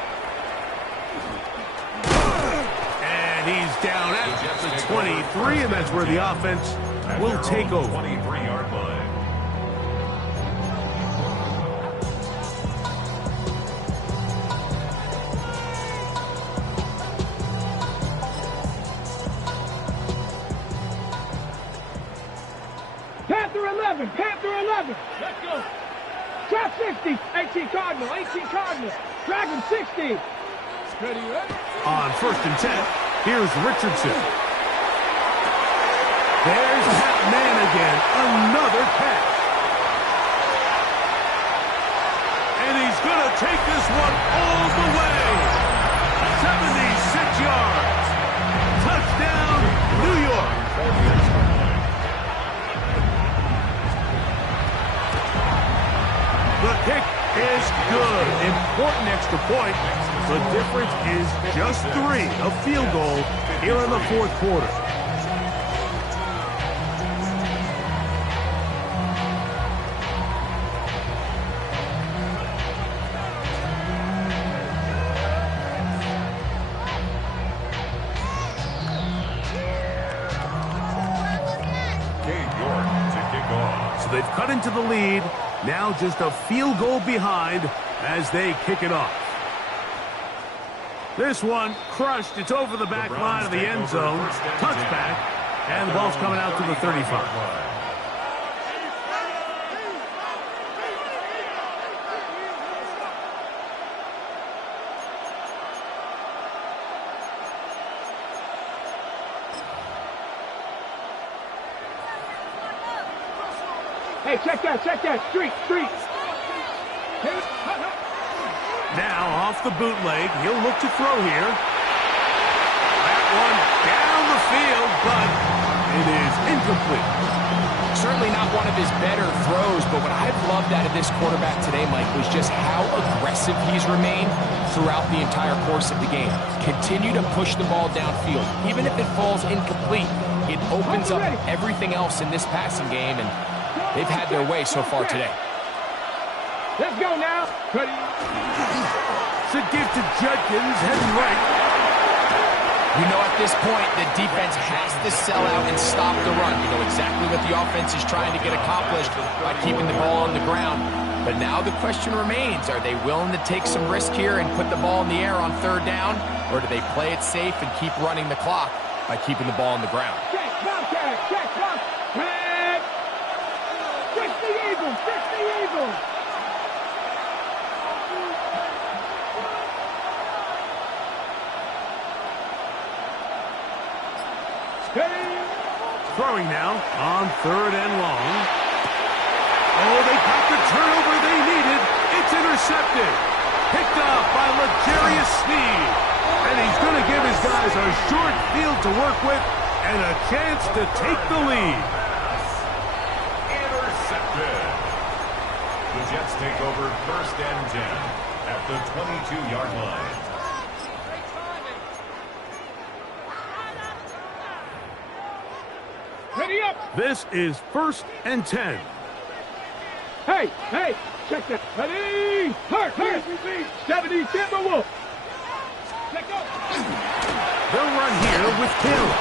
And he's down at the 23, and that's where the offense will take over. 23-yard line. Panther 11, Panther 11. Let's go. Drop 60, 18 Cardinal, 18 Cardinal. Dragon 60. Ready, ready? On 1st and 10, here's Richardson. There's that man again, another catch. And he's going to take this one all the way. 76 yards. Touchdown, New York. The kick is good. Important extra point. The difference is just 3, a field goal here in the 4th quarter. So they've cut into the lead. Now just a field goal behind as they kick it off. This one crushed. It's over the back line of the end zone. Touchback. And the ball's coming out to the 35. Hey, check that. Street. Now off the bootleg. He'll look to throw here. That one down the field, but it is incomplete. Certainly not one of his better throws, but what I've loved out of this quarterback today, Mike, was just how aggressive he's remained throughout the entire course of the game. Continue to push the ball downfield. Even if it falls incomplete, it opens up everything else in this passing game, and they've had their way so far today. Let's go now. It's a gift to Judkins, heading right. You know at this point, the defense has to sell out and stop the run. You know exactly what the offense is trying to get accomplished by keeping the ball on the ground. But now the question remains, are they willing to take some risk here and put the ball in the air on third down? Or do they play it safe and keep running the clock by keeping the ball on the ground? Check, Bobcat, check, Bob. Head. Fix the Eagles, fix the Eagles. Throwing now on third and long. Oh, they got the turnover they needed. It's intercepted. Picked up by L'Jarius Sneed. And he's going to give his guys a short field to work with and a chance to take the lead. Intercepted. The Jets take over first and 10 at the 22-yard line. Ready up. This is first and 10. Hey, check that. Ready. Hurt. 70 Timberwolf. Let go. They'll run here with Taylor.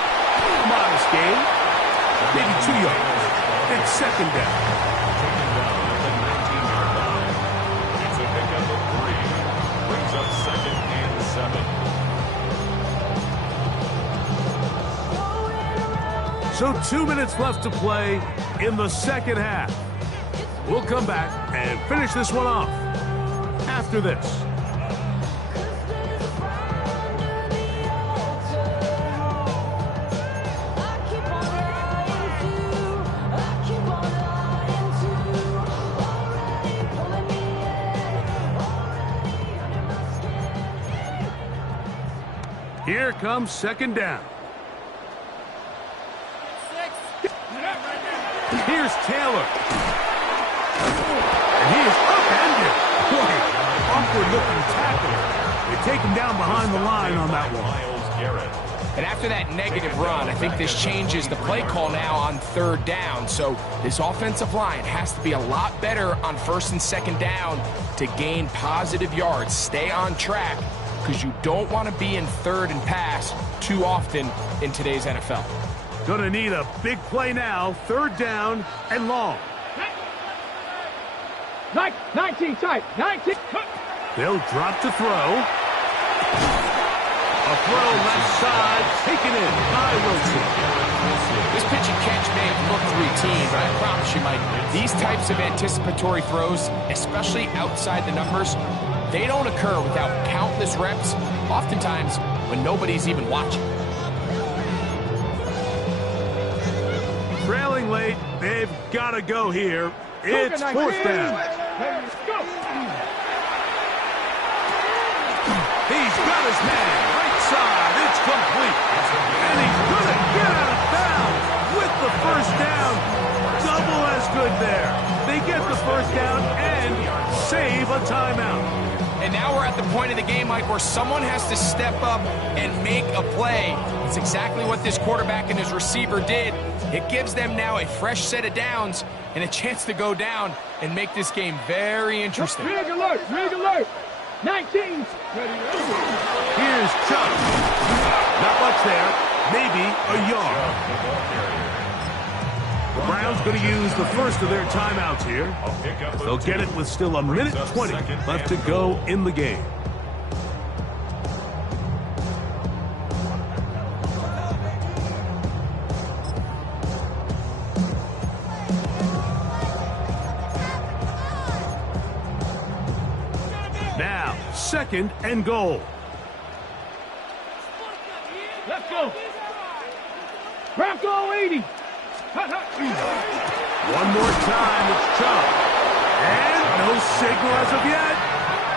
Modest gain. Maybe 2 yards. It's second down. Taken down at the 19-yard line. It's a pickup of 3. Brings up second and 7. So 2 minutes left to play in the second half. We'll come back and finish this one off after this. Here comes second down. Here's Taylor. And he is upended. Boy, awkward-looking tackle. They take him down behind the line on that one. Myles Garrett. And after that negative run, I think this changes the play call now on third down. So this offensive line has to be a lot better on first and second down to gain positive yards. Stay on track because you don't want to be in third and pass too often in today's NFL. Gonna need a big play now. Third down and long. 19 tight. 19. They'll drop to throw. A throw left side, taken in by Wilson. This pitch and catch may have looked routine, but I promise you, Mike, these types of anticipatory throws, especially outside the numbers, they don't occur without countless reps, oftentimes when nobody's even watching. Trailing late, they've got to go here. It's fourth down. He's got his man, right side, it's complete. And he's going to get out of bounds with the first down. Double as good there. They get the first down and save a timeout. And now we're at the point of the game, Mike, where someone has to step up and make a play. It's exactly what this quarterback and his receiver did. It gives them now a fresh set of downs and a chance to go down and make this game very interesting. Rig alert. 19. Here's Chuck. Not much there. Maybe a yard. The Browns going to use the first of their timeouts here. They'll get it with still a minute 20 left to go in the game. Now, second and goal. Let's go. Bronco 80. One more time, it's Chubb. And no signal as of yet.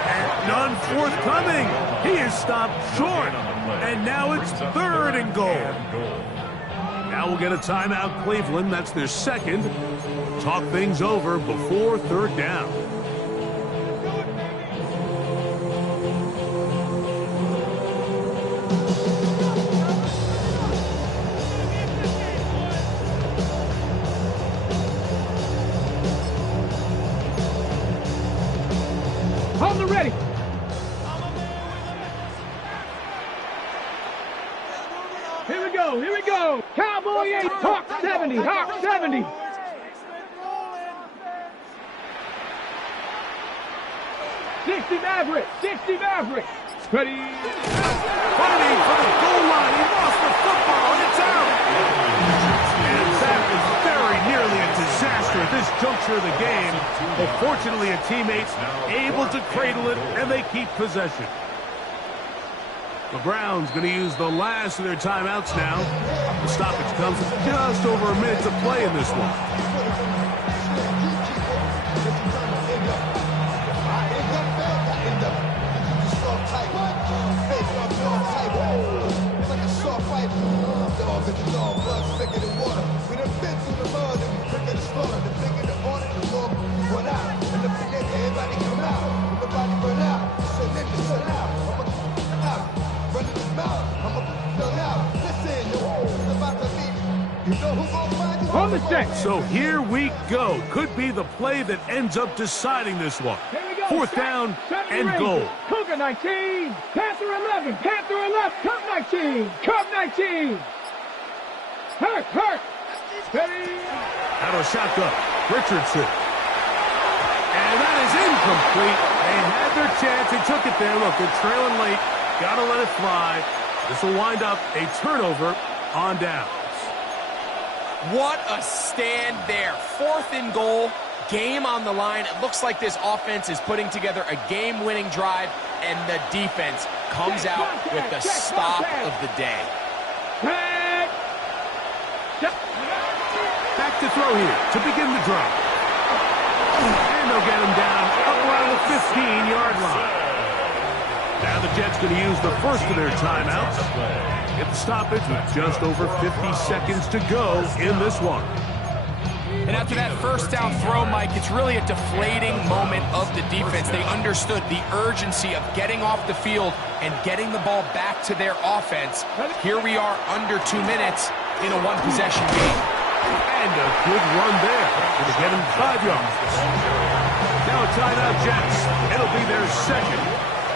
And none forthcoming. He is stopped short. And now it's third and goal. Now we'll get a timeout, Cleveland. That's their second. Talk things over before third down. go. Here we go. Cowboy 8, Hawk 70, Hawk 70. Sixty Maverick. Ready. Fighting for the goal line. He lost the football, and it's out. And that was very nearly a disaster at this juncture of the game. But fortunately, a teammate's able to cradle it, and they keep possession. The Browns going to use the last of their timeouts now. The stoppage comes with just over a minute to play in this one. On the set. So here we go. Could be the play that ends up deciding this one. Fourth down and goal. Cougar 19, Panther 11, Panther 11, Cub 19, Cub 19. Hurt. Ready. Out of a shotgun, Richardson. And that is incomplete. They had their chance. They took it there. Look, they're trailing late. Got to let it fly. This will wind up a turnover on downs. What a stand there. 4th and goal, game on the line. It looks like this offense is putting together a game-winning drive, and the defense comes out with the stop of the day. Back to throw here to begin the drive. And they'll get him down up around the 15-yard line. Now the Jets going to use the first of their timeouts. Get the stoppage with just over 50 seconds to go in this one. And after that first down throw, Mike, it's really a deflating moment of the defense. They understood the urgency of getting off the field and getting the ball back to their offense. Here we are under 2 minutes in a one-possession game. And a good run there to get him 5 yards. Now a timeout Jets. It'll be their second.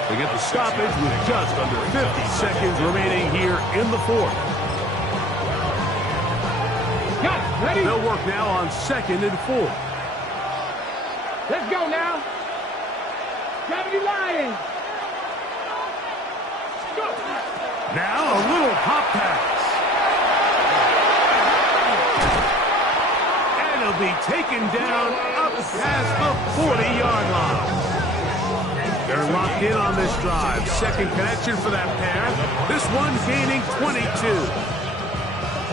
They get the stoppage with just under 50 seconds remaining here in the fourth. They'll work now on 2nd and 4. Let's go now. 70 Lions. Go. Now a little pop pass. And he'll be taken down up past the 40-yard line. They're locked in on this drive. Second connection for that pair. This one gaining 22.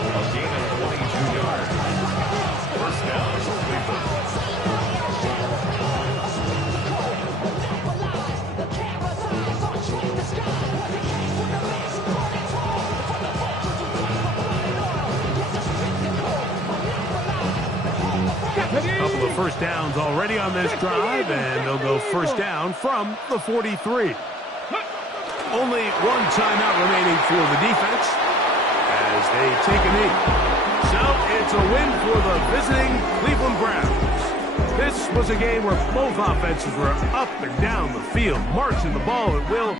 A gain of 22 yards. First down, Cleveland. A couple of first downs already on this drive, and they'll go first down from the 43. Only one timeout remaining for the defense as they take a knee. So it's a win for the visiting Cleveland Browns. This was a game where both offenses were up and down the field, marching the ball at will.